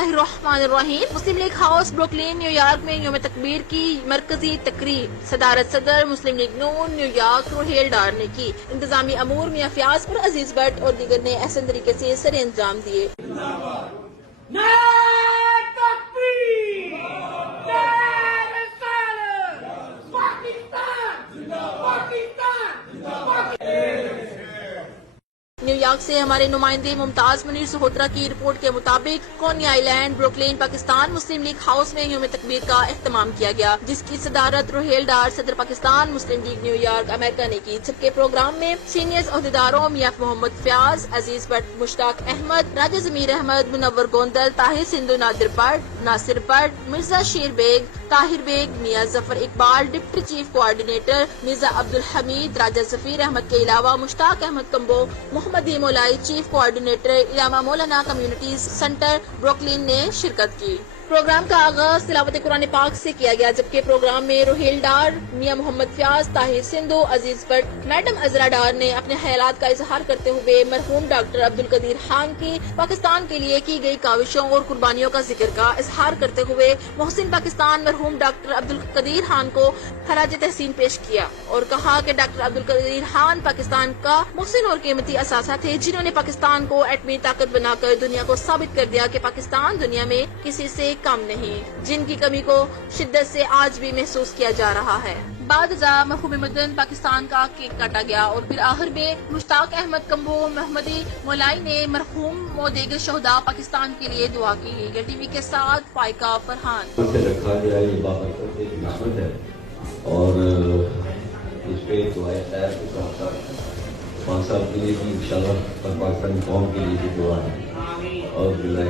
बिस्मिल्लाहिर्रहमानिर्रहीम। मुस्लिम league house Brooklyn New York में यौम तकबीर की मरकजी तकरीब सदारत सदर मुस्लिम लीग नून न्यूयॉर्क रोहेल डार ने की। इंतजामी अमूर मियां फयाज और अजीज भट्ट और दीगर ने अहसन तरीके से सर अंजाम दिए। न्यूयॉर्क से हमारे नुमाइंदे मुमताज मुनीर सहोत्रा की रिपोर्ट के मुताबिक Connie island Brooklyn Pakistan Muslim league house में यौम तकबीर का एहतमाम किया गया, जिसकी सदारत रोहेल डार सदर पाकिस्तान मुस्लिम लीग न्यूयॉर्क अमेरिका ने की। जबकि प्रोग्राम में सीनियर अहदेदारों Mian Mohammad Fayyaz, Aziz Bhatt, Mushtaq Ahmed, Raja Zameer Ahmed, Munawar Gondal, Tahir Sindhu, Nasir Bhatt, Mirza Sher Baig, Tahir Baig, Mian Zafar Iqbal, deputy chief coordinator Mirza Abdul Hameed, Raja Zafeer Ahmed के अलावा Mushtaq Ahmed Kamboh, Mohammad Molai, chief coordinator Allama Maulana communities centre Brooklyn ने शिरकत की। प्रोग्राम का आगाज तिलावत कुरान पाक से किया गया, जबकि प्रोग्राम में रोहेल डार, मियां मोहम्मद फयाज, ताहिर सिंधु, अजीज भट्ट, मैडम अजरा डार ने अपने ख्यालात का इजहार करते हुए मरहूम डॉक्टर अब्दुल कदीर खान की पाकिस्तान के लिए की गई काविशों और कुर्बानियों का जिक्र का इजहार करते हुए मोहसिन पाकिस्तान मरहूम डॉक्टर अब्दुल कदीर खान को खराज तहसीन पेश किया और कहा कि डॉक्टर अब्दुल कदीर खान पाकिस्तान का मोहसिन और कीमती असासा थे, जिन्होंने पाकिस्तान को एटमी ताकत बनाकर दुनिया को साबित कर दिया कि पाकिस्तान दुनिया में किसी से कम नहीं, जिनकी कमी को शिद्दत से आज भी महसूस किया जा रहा है। बाद मरहूम मदन पाकिस्तान का केक काटा गया और फिर आखिर में मुश्ताक अहमद कम्बो, मोहम्मदी मोलाई ने मरहूम व दीगर शहदा पाकिस्तान के लिए दुआ की। टीवी के साथ फाइका फरहान। रखा गया ये बाबरकत एक किस्मत है और इस पे दुआएं खैर के साथ साथ 5 साल के लिए भी इंशाल्लाह पाकिस्तान कौम के लिए भी दुआ है और बिल्लाह